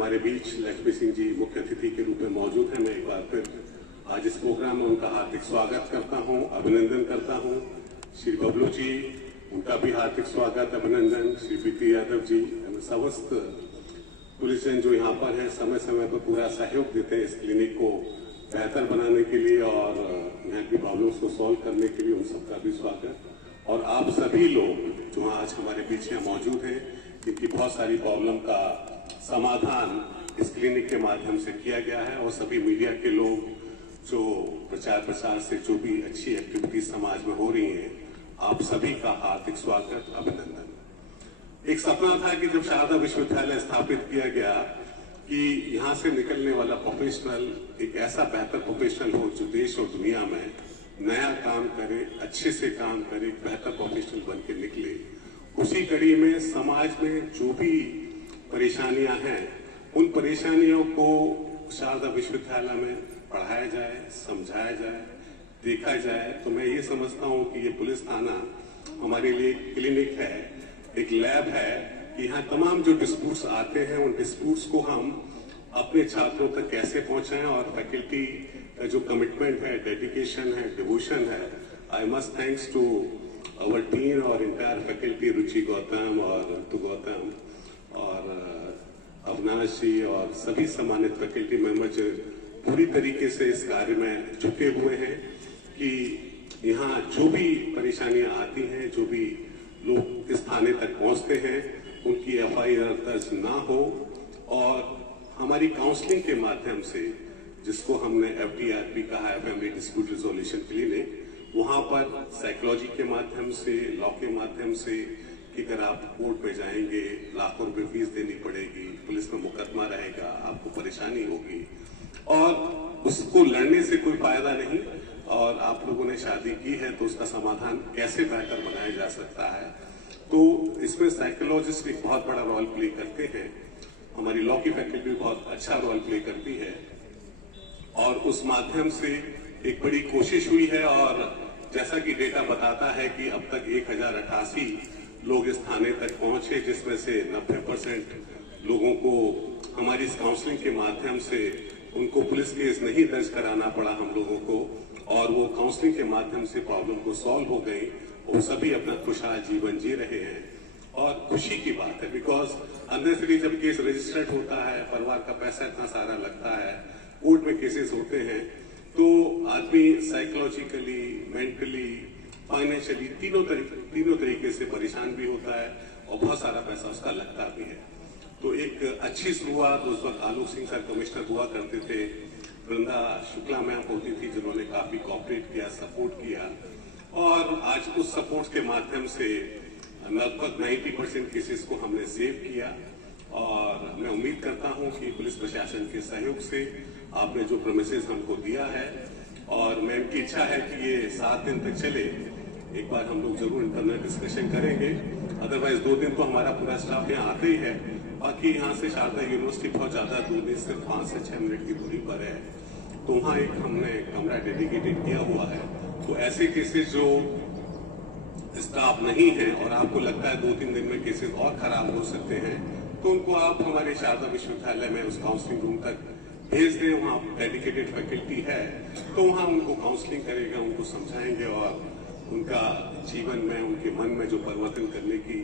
हमारे बीच लक्ष्मी सिंह जी मुख्य अतिथि के रूप में मौजूद हैं। मैं एक बार फिर आज इस प्रोग्राम में उनका हार्दिक स्वागत करता हूं, अभिनंदन करता हूं। श्री बबलू जी, उनका भी हार्दिक स्वागत, अभिनंदन। श्री बीपी यादव जी, समस्त पुलिसजन जो यहाँ पर हैं, समय समय पर पूरा सहयोग देते हैं इस क्लिनिक को बेहतर बनाने के लिए और यहाँ की प्रॉब्लम्स को सॉल्व करने के लिए, उन सबका भी स्वागत। और आप सभी लोग जो आज हमारे बीच यहाँ मौजूद हैं, इनकी बहुत सारी प्रॉब्लम का समाधान इस क्लिनिक के माध्यम से किया गया है। और सभी मीडिया के लोग जो प्रचार प्रसार से जो भी अच्छी एक्टिविटी समाज में हो रही हैं, आप सभी का हार्दिक स्वागत, अभिनंदन। एक सपना था कि जब शारदा विश्वविद्यालय स्थापित किया गया कि यहाँ से निकलने वाला प्रोफेशनल एक ऐसा बेहतर प्रोफेशनल हो जो देश और दुनिया में नया काम करे, अच्छे से काम करे, बेहतर प्रोफेशनल बन के निकले। उसी कड़ी में समाज में जो भी परेशानियां हैं, उन परेशानियों को शारदा विश्वविद्यालय में पढ़ाया जाए, समझाया जाए, देखा जाए। तो मैं ये समझता हूँ कि ये पुलिस थाना हमारे लिए क्लिनिक है, एक लैब है कि यहाँ तमाम जो डिस्प्यूट्स आते हैं, उन डिस्प्यूट्स को हम अपने छात्रों तक कैसे पहुंचाएं। और फैकल्टी का जो कमिटमेंट है, डेडिकेशन है, डिवोशन है, I must thanks to our team और इंटायर फैकल्टी, रुचि गौतम और ऋतु गौतम और अविनाश जी और सभी सम्मानित फैकल्टी मेंबर जो पूरी तरीके से इस कार्य में जुटे हुए हैं कि यहाँ जो भी परेशानियां आती हैं, जो भी लोग इस थाने तक पहुंचते हैं, उनकी FIR दर्ज ना हो। और हमारी काउंसलिंग के माध्यम से, जिसको हमने FDRP कहा है, फैमिली डिस्प्यूट रिजोल्यूशन क्लिनिक, वहां पर साइकोलॉजी के माध्यम से, लॉ के माध्यम से कि अगर आप कोर्ट में जाएंगे, लाखों रुपए फीस देनी पड़ेगी, पुलिस में मुकदमा रहेगा, आपको परेशानी होगी और उसको लड़ने से कोई फायदा नहीं। और आप लोगों ने शादी की है तो उसका समाधान कैसे बेहतर बनाया जा सकता है। तो इसमें साइकोलॉजिस्ट एक बहुत बड़ा रोल प्ले करते हैं। हमारी लॉ की फैकल्टी बहुत अच्छा रोल प्ले करती है और उस माध्यम से एक बड़ी कोशिश हुई है। और जैसा कि डेटा बताता है कि अब तक 1088 लोग इस थाने तक पहुंचे, जिसमें से 90% लोगों को हमारी इस काउंसलिंग के माध्यम से उनको पुलिस केस नहीं दर्ज कराना पड़ा हम लोगों को, और वो काउंसलिंग के माध्यम से प्रॉब्लम को सॉल्व हो गई। वो सभी अपना खुशहाल जीवन जी रहे हैं और खुशी की बात है, बिकॉज अननेसेसरी जब केस रजिस्टर्ड होता है, परिवार का पैसा इतना सारा लगता है, कोर्ट में केसेस होते हैं, तो आदमी साइकोलॉजिकली, मेंटली, फाइनेंशियली तीनों तरीके से परेशान भी होता है और बहुत सारा पैसा उसका लगता भी है। तो एक अच्छी शुरुआत उस वक्त आलोक सिंह सर कमिश्नर हुआ करते थे, वृंदा शुक्ला मैम होती थी जिन्होंने काफी कोऑपरेट किया, सपोर्ट किया। और आज उस सपोर्ट के माध्यम से लगभग 90% केसेस को हमने सेव किया। और मैं उम्मीद करता हूं कि पुलिस प्रशासन के सहयोग से आपने जो प्रोमिसेस हमको दिया है, और मैम की इच्छा है कि ये 7 दिन तक चले। एक बार हम लोग जरूर इंटरनल डिस्कशन करेंगे, अदरवाइज 2 दिन तो हमारा पूरा स्टाफ यहाँ आते ही है। बाकी यहाँ से शारदा यूनिवर्सिटी बहुत ज्यादा दूर नहीं, सिर्फ 5 से 6 मिनट की दूरी पर है, तो वहाँ एक हमने कमरा डेडिकेटेड किया हुआ है। तो ऐसे केसेस जो स्टाफ नहीं है और आपको लगता है 2-3 दिन में केसेस और खराब हो सकते हैं, तो उनको आप हमारे शारदा विश्वविद्यालय में उस काउंसलिंग रूम तक भेज दें। वहाँ डेडिकेटेड फैकल्टी है, तो वहाँ उनको काउंसलिंग करेगा, उनको समझाएंगे और उनका जीवन में, उनके मन में जो परिवर्तन करने की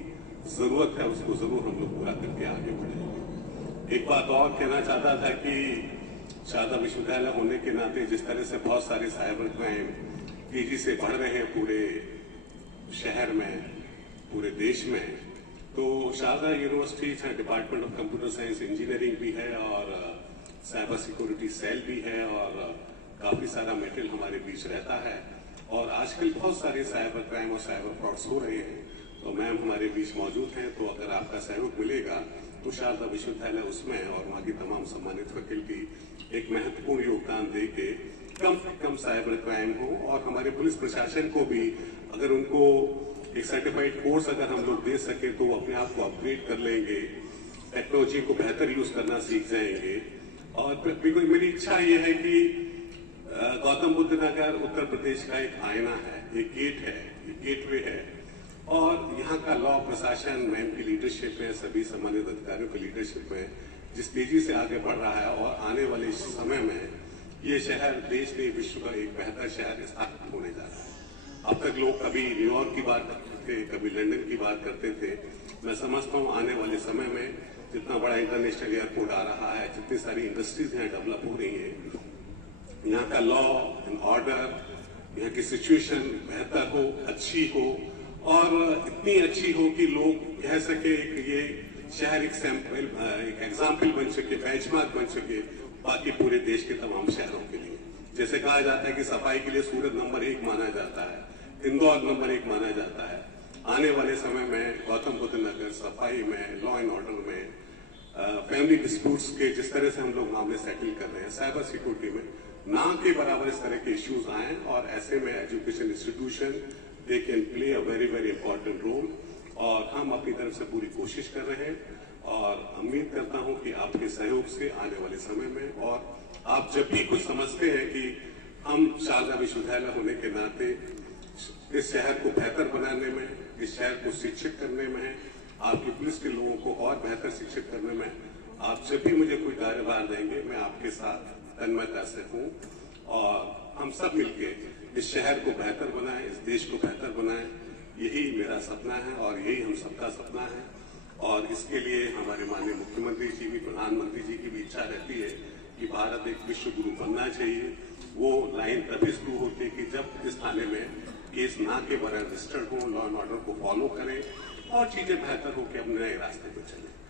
जरूरत है, उसको जरूर हम लोग पूरा करके आगे बढ़ेंगे। एक बात और कहना चाहता था कि शारदा विश्वविद्यालय होने के नाते जिस तरह से बहुत सारे साइबर क्राइम तेजी से बढ़ रहे हैं पूरे शहर में, पूरे देश में, तो Sharda university department of computer science engineering भी है और साइबर सिक्योरिटी सेल भी है और काफी सारा मटेरियल हमारे बीच रहता है। और आजकल बहुत सारे साइबर क्राइम और साइबर फ्रॉड्स हो रहे हैं, तो मैम हमारे बीच मौजूद हैं। तो अगर आपका सहयोग मिलेगा तो शारदा विश्वविद्यालय उसमें और वहाँ की तमाम सम्मानित फैकल्टी एक महत्वपूर्ण योगदान दे के कम से कम साइबर क्राइम हो। और हमारे पुलिस प्रशासन को भी अगर उनको एक सर्टिफाइड कोर्स अगर हम लोग दे सके तो अपने आप को अपग्रेड कर लेंगे, टेक्नोलॉजी को बेहतर यूज करना सीख जाएंगे। और मेरी इच्छा ये है कि गौतम बुद्ध नगर उत्तर प्रदेश का एक आईना है, एक गेट है, एक गेटवे है, और यहाँ का लॉ प्रशासन मैम की लीडरशिप में, सभी सम्मानित अधिकारियों की लीडरशिप में जिस तेजी से आगे बढ़ रहा है और आने वाले समय में ये शहर देश में विश्व का एक बेहतर शहर स्थापित होने जा रहा है। अब तक लोग कभी न्यूयॉर्क की बात करते थे, कभी लंदन की बात करते थे। मैं समझता हूँ आने वाले समय में जितना बड़ा इंटरनेशनल एयरपोर्ट आ रहा है, जितनी सारी इंडस्ट्रीज यहाँ डेवलप हो रही है, यहाँ का लॉ एंड ऑर्डर, यहाँ की सिचुएशन बेहतर हो, अच्छी हो और इतनी अच्छी हो कि लोग कह सके कि ये शहर एक सैंपल, एक एग्जाम्पल बन सके, बेंचमार्क बन सके बाकी पूरे देश के तमाम शहरों के लिए। जैसे कहा जाता है कि सफाई के लिए सूरत नंबर 1 माना जाता है, इंदौर नंबर 1 माना जाता है। आने वाले समय में गौतम बुद्ध नगर सफाई में, लॉ एंड ऑर्डर में, फैमिली डिस्प्यूट्स के जिस तरह से हम लोग मामले सेटल कर रहे हैं, साइबर सिक्योरिटी में ना के बराबर इस तरह के इश्यूज आए और ऐसे में education institution they can play a very very important role और हम अपनी तरफ से पूरी कोशिश कर रहे हैं और उम्मीद करता हूं कि आपके सहयोग से आने वाले समय में और आप जब भी कुछ समझते हैं कि हम शारदा विश्वविद्यालय होने के नाते इस शहर को बेहतर बनाने में, इस शहर को शिक्षित करने में, आपकी पुलिस के लोगों को और बेहतर शिक्षित करने में आप जब भी मुझे कोई कार्यभार देंगे मैं आपके साथ तन्मयता से हूं और हम सब मिलके इस शहर को बेहतर बनाएं, इस देश को बेहतर बनाएं। यही मेरा सपना है और यही हम सबका सपना है और इसके लिए हमारे माननीय मुख्यमंत्री जी भी, प्रधानमंत्री जी की भी इच्छा रहती है कि भारत एक विश्व गुरु बनना चाहिए। वो लाइन तभी शुरू होती है कि जब इस थाने में केस ना के बराबर रजिस्टर्ड हो, लॉ एंड ऑर्डर को फॉलो करें और चीजें बेहतर हो के अपने नए रास्ते पर चलें।